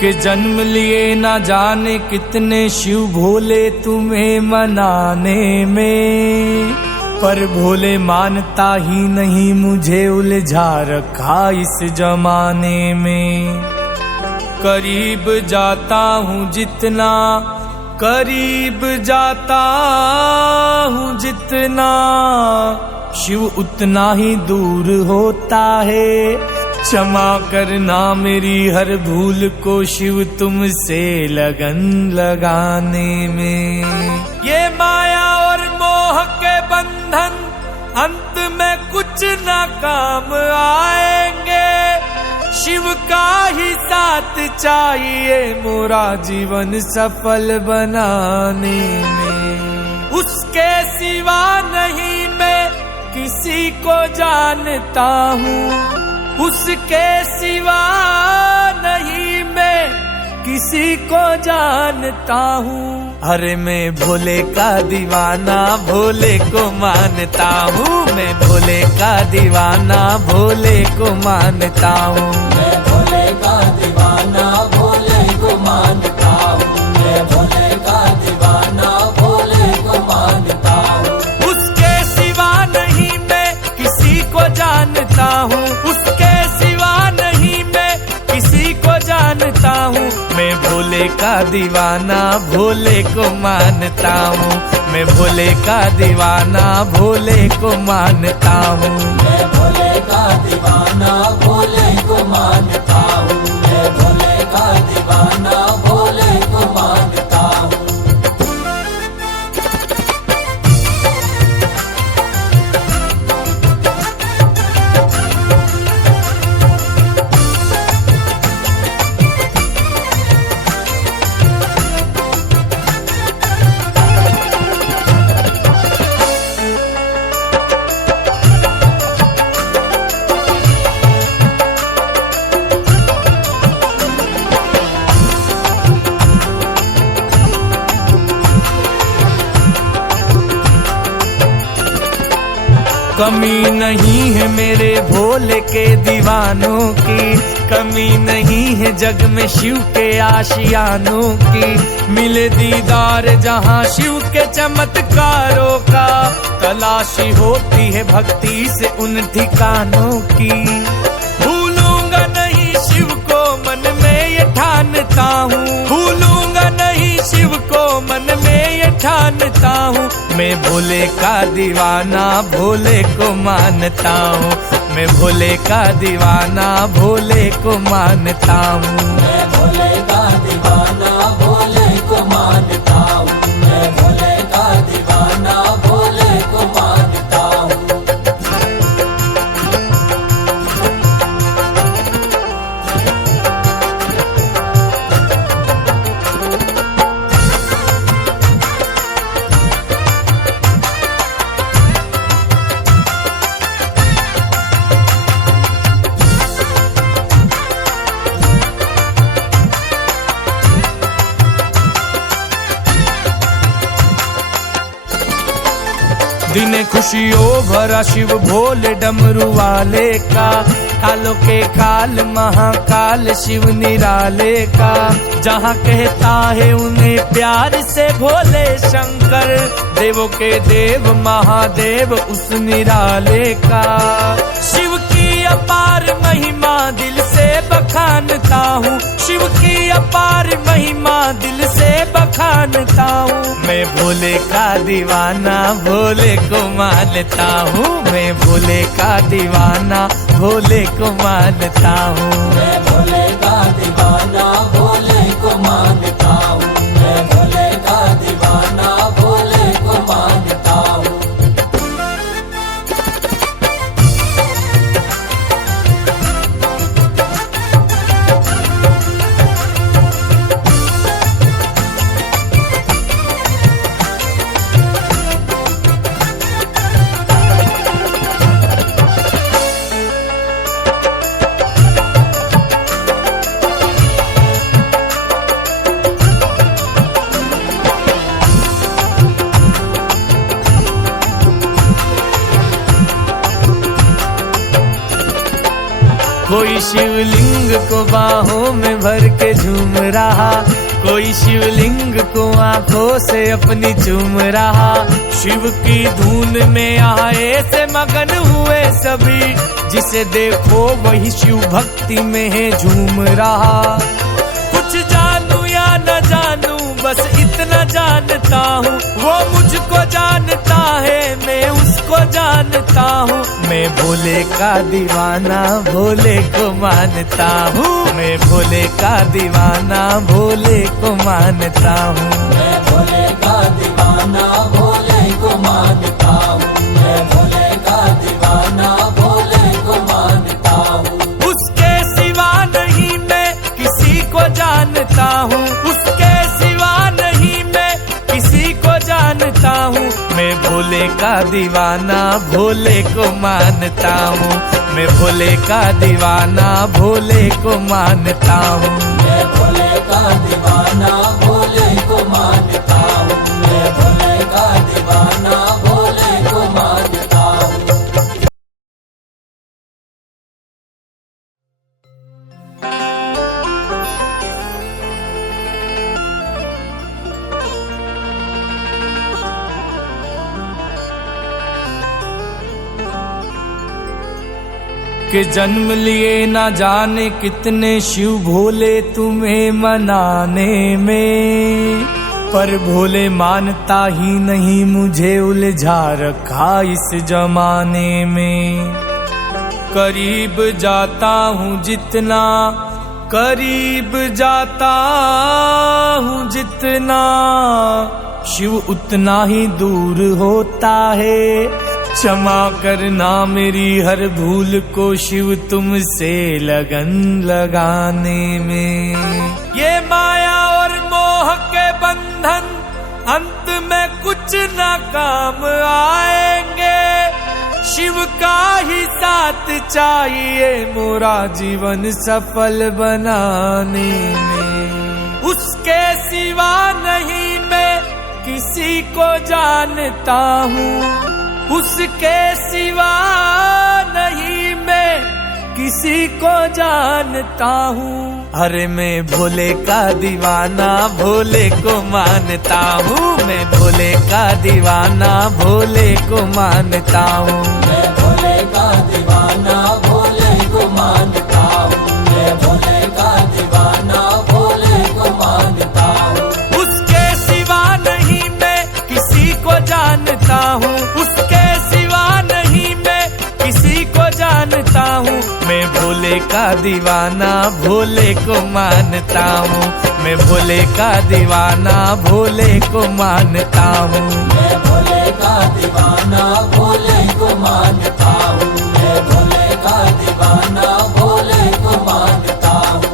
कि जन्म लिए ना जाने कितने शिव भोले तुम्हें मनाने में, पर भोले मानता ही नहीं मुझे उलझा रखा इस जमाने में। करीब जाता हूँ जितना, करीब जाता हूँ जितना, शिव उतना ही दूर होता है। क्षमा करना मेरी हर भूल को शिव तुमसे लगन लगाने में। ये माया और मोह के बंधन अंत में कुछ ना काम आएंगे। शिव का ही साथ चाहिए मोरा जीवन सफल बनाने में। उसके सिवा नहीं मैं किसी को जानता हूँ, उसके सिवा नहीं मैं किसी को जानता हूँ। अरे मैं भोले का दीवाना भोले को मानता हूँ, मैं भोले का दीवाना भोले को मानता हूँ। मैं भोले का दीवाना भोले को मानता हूँ, मैं भोले का दीवाना भोले को मानता हूँ। उसके सिवा नहीं मैं किसी को जानता हूँ, उसके सिवा नहीं मैं किसी को जानता हूँ। मैं भोले का दीवाना भोले को मानता हूँ, मैं भोले का दीवाना भोले को मानता हूँ। मैं भोले का दीवाना भोले को मानता हूँ, मैं भोले का दीवाना भोले को मानता हूँ। कमी नहीं है मेरे भोले के दीवानों की, कमी नहीं है जग में शिव के आशियानों की। मिले दीदार जहाँ शिव के चमत्कारों का, तलाशी होती है भक्ति से उन ठिकानों की। भूलूंगा नहीं शिव को मन में ये ठानता हूँ, भूलूंगा नहीं शिव को मन में ये ठानता हूँ। मैं भोले का दीवाना भोले को मानता हूँ, मैं भोले का दीवाना भोले को मानता हूँ। मैं भोले का दीवाना भोले को मानता हूँ, मैं भोले का दीवाना भोले को मानता हूँ। दिन खुशियों भरा शिव भोले डमरू वाले का, कालों के काल महाकाल शिव निराले का। जहाँ कहता है उन्हें प्यार से भोले शंकर, देवों के देव महादेव उस निराले का। शिव की अपार महिमा दिल से बखानता हूँ, शिव की अपार महिमा दिल से बखानता हूँ। मैं भोले का दीवाना भोले को मानता हूँ, मैं भोले का दीवाना भोले को मानता हूँ। मैं भोले का दीवाना भोले को मानता हूँ, मैं भोले का दीवाना भोले को मानता हूँ। कोई शिवलिंग को बाहों में भर के झूम रहा, कोई शिवलिंग को आंखों से अपनी चूम रहा। शिव की धुन में आए से मगन हुए सभी, जिसे देखो वही शिव भक्ति में है झूम रहा। कुछ जानू या न जानू बस इतना जानता हूँ, वो मुझको जानता है मैं उसको जानता हूँ। मैं भोले का दीवाना भोले को मानता हूँ, मैं भोले का दीवाना भोले को मानता हूँ। मैं भोले का दीवाना भोले को मानता हूँ, मैं भोले का दीवाना भोले को मानता हूँ। उसके सिवा नहीं मैं किसी को जानता हूँ, उसके सिवा नहीं मैं किसी को जानता हूँ। मैं भोले का दीवाना भोले को मानता हूँ, मैं भोले का दीवाना भोले को मानता हूँ। मैं भोले का दीवाना भोले को मानता हूँ, मैं भोले का दीवाना भोले को मानता हूँ। के जन्म लिए ना जाने कितने शिव भोले तुम्हें मनाने में, पर भोले मानता ही नहीं मुझे उलझा रखा इस जमाने में। करीब जाता हूँ जितना, करीब जाता हूँ जितना, शिव उतना ही दूर होता है। क्षमा करना मेरी हर भूल को शिव तुमसे लगन लगाने में। ये माया और मोह के बंधन अंत में कुछ ना काम आएंगे, शिव का ही साथ चाहिए मोरा जीवन सफल बनाने में। उसके सिवा नहीं मैं किसी को जानता हूँ, उसके सिवा नहीं मैं किसी को जानता हूँ। अरे मैं भोले का दीवाना भोले को मानता हूँ, मैं भोले का दीवाना भोले को मानता हूँ। मैं भोले का दीवाना भोले को मानता हूँ, मैं भोले का दीवाना भोले को मानता हूँ। उसके सिवा नहीं मैं किसी को जानता हूँ, उसके सिवा नहीं मैं किसी को जानता हूँ। मैं भोले का दीवाना भोले को मानता हूँ, मैं भोले का दीवाना भोले को मानता हूँ। मैं भोले का दीवाना भोले को मानता हूँ, मैं भोले का दीवाना भोले को मानता हूँ।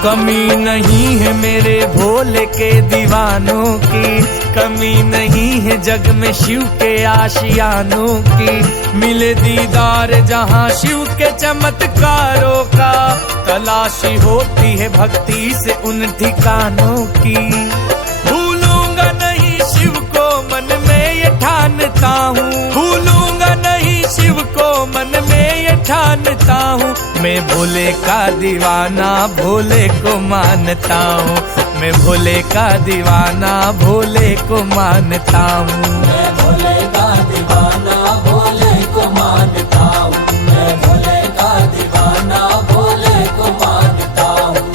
कमी नहीं है मेरे भोले के दीवानों की, कमी नहीं है जग में शिव के आशियानों की। मिले दीदार जहाँ शिव के चमत्कारों का, तलाशी होती है भक्ति से उन ठिकानों की। भूलूंगा नहीं शिव को मन में ये ठानता हूँ, भूलूंगा नहीं शिव को मन में ये ठानता हूँ। मैं भोले का दीवाना भोले को मानता हूँ, मैं भोले का दीवाना भोले को मानता हूँ। मैं भोले का दीवाना भोले को मानता हूँ, मैं भोले का दीवाना भोले को मानता हूँ।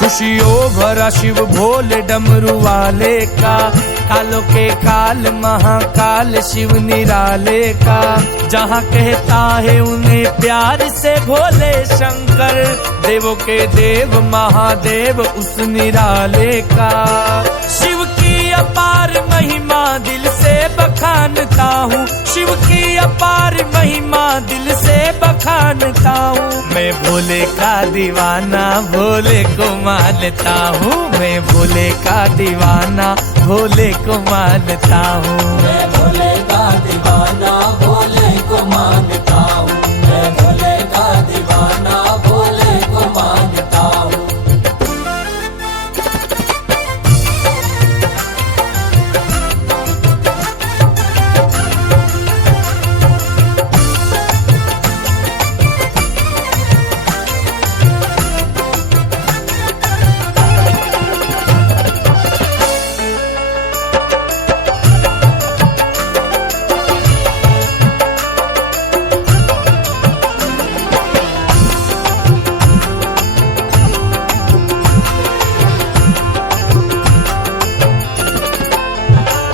खुशियों भरा शिव भोले डमरू वाले का, कालों के काल महाकाल शिव निराले का। जहाँ कहता है उन्हें प्यार से भोले शंकर, देवों के देव महादेव उस निराले का। शिव की अपार महिमा दिल से बखानता हूँ, शिव की अपार महिमा दिल से बखानता हूँ। मैं भोले का दीवाना भोले को मानता हूँ, मैं भोले का दीवाना भोले को मानता हूँ। मैं भोले का दीवाना भोले को मानता हूँ, मैं भोले का दीवाना भोले को मानता हूँ।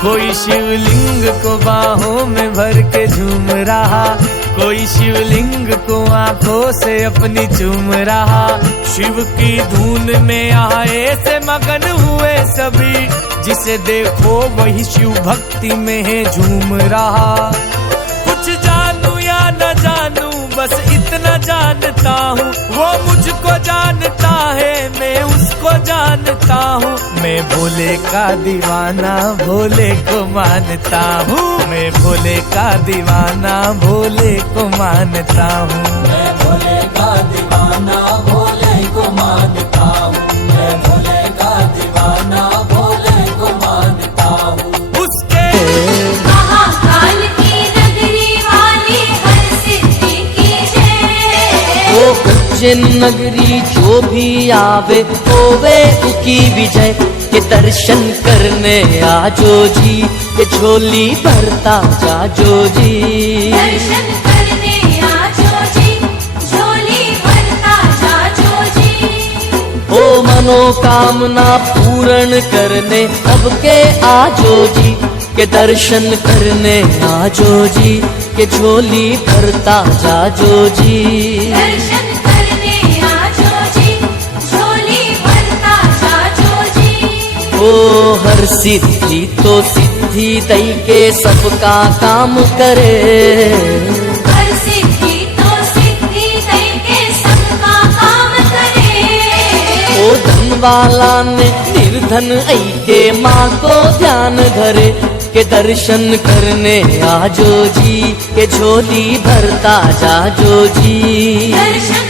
कोई शिवलिंग को बाहों में भर के झूम रहा, कोई शिवलिंग को आंखों से अपनी चूम रहा। शिव की धुन में आए से मगन हुए सभी, जिसे देखो वही शिव भक्ति में है झूम रहा। कुछ जानू या न जानू बस इतना जानता हूँ, वो मुझको जानता है मैं उसको जानता हूँ। मैं भोले का दीवाना भोले को मानता हूँ, मैं भोले का दीवाना भोले को मानता हूँ। मैं भोले का दीवाना भोले को मानता हूँ, मैं भोले का दीवाना भोले को मानता हूँ। उसके महाकाल की नगरी वाली हर सिद्धि की जय। वो उज्जैन नगरी जो भी आवे होवे उसकी विजय के दर्शन करने आजो जी, के झोली भरता जाजो जी। दर्शन करने आजो जी, झोली भरता जाजो जी। ओ मनोकामना पूर्ण करने अब के आजो जी, के दर्शन करने आजो जी, के झोली भरता जाजो जी। दर्शन करने आजो जी, झोली भरता जाजो जी। ओ हर सिद्धि तो सिद्धि दई के सबका काम करे, हर सिद्धि तो सिद्धि दई के सबका काम करे। ओ धन वाला ने निर्धन आई के माँ को ध्यान धरे, के दर्शन करने आजो जी, के झोली भरता जाजो जी। दर्शन